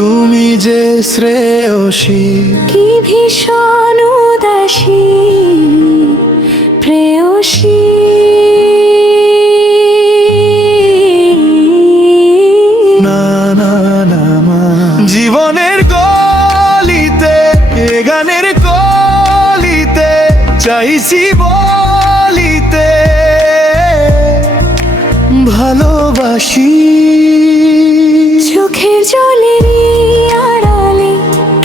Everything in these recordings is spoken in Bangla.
তুমি যে শ্রেয়সী, কি ভীষণ উদাসী প্রেয়সী। না না না মা। জীবনের গলিতে, এ গানের গলিতে চাইছি বলিতে ভালোবাসি। চোখের জলের আড়ালে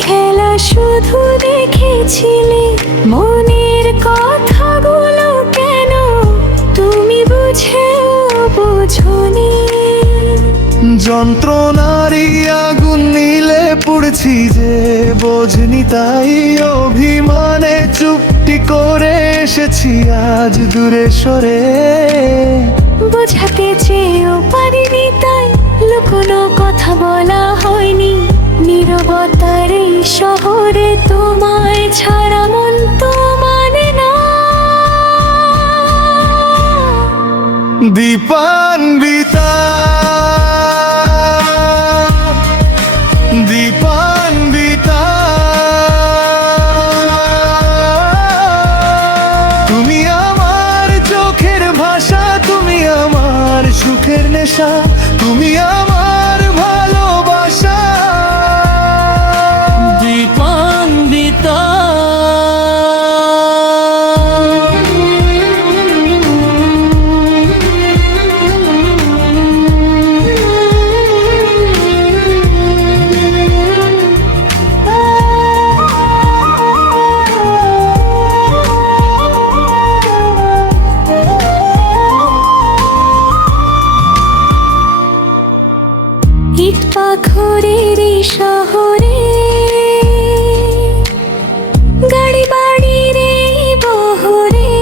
খেলা শুধু দেখেছিলে, মনের কথাগুলো কেন তুমি বুঝেও বোঝনি। যন্ত্রণারই আগুন নিলে পুড়ছি যে বোঝনি, তাই অভিমানে চুপটি করে এসেছি আজ দূরে সরে। বোঝাতে চেয়েও পারিনি, তাই লুকোনো কথা বলা হয়নি। নীরবতার এই শহরে তোমায় ছাড়া মন তো মানে না। দীপান্বিতা, দীপান্বিতা, তুমি আমার চোখের ভাষা, তুমি আমার সুখের নেশা, তুমি আমার ভালোবাসা। দীপান্বিতা, ইট পাথরের এই শহরে গাড়ি বাড়ির এই বহরে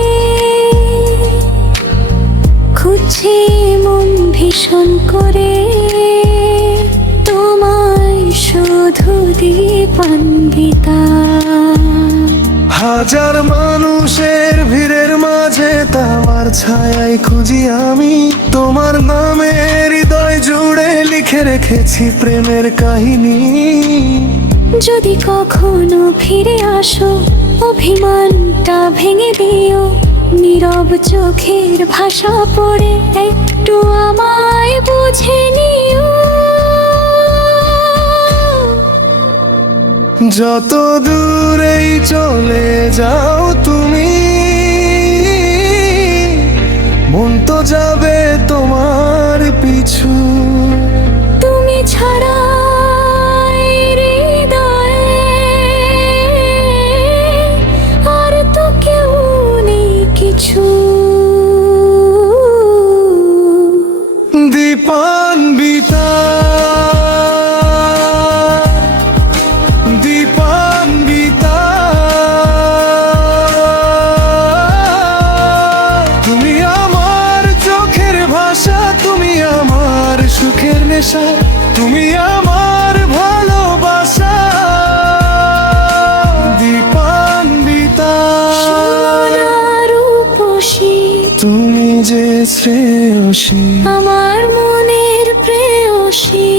খুঁজছে মন ভীষণ করে তোমায় শুধু দীপান্বিতা। হাজার মানুষের ভিড়ের মাঝে তোমার ছায়ায় খুঁজি আমি, তোমার নামে হৃদয় জুড়ে লিখে রেখেছি প্রেমের কাহিনী। যদি কখনো ফিরে আসো অভিমানটা ভেঙে দিও, নীরব চোখের ভাষা পড়ে একটু আমায় বুঝে নিও। যত দূরেই চলে যাও তুমি, মন তো যাবে তোমার পিছু। তুমি ছাড়া এই হৃদয়ে আর তো কেউ নেই কিছু। দীপান্বিতা, দীপান্বিতা, তুমি আমার চোখের ভাষা, তুমি আমার সুখের নেশা, তুমি আমার ভালোবাসা। দীপান্বিতা, রূপসী, তুমি যে শ্রেয়সী, আমার মনের প্রেয়সী।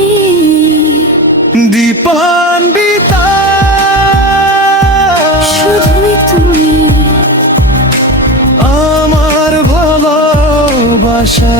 দীপান্বিতা, শুধুই তুমি আমার ভালোবাসা।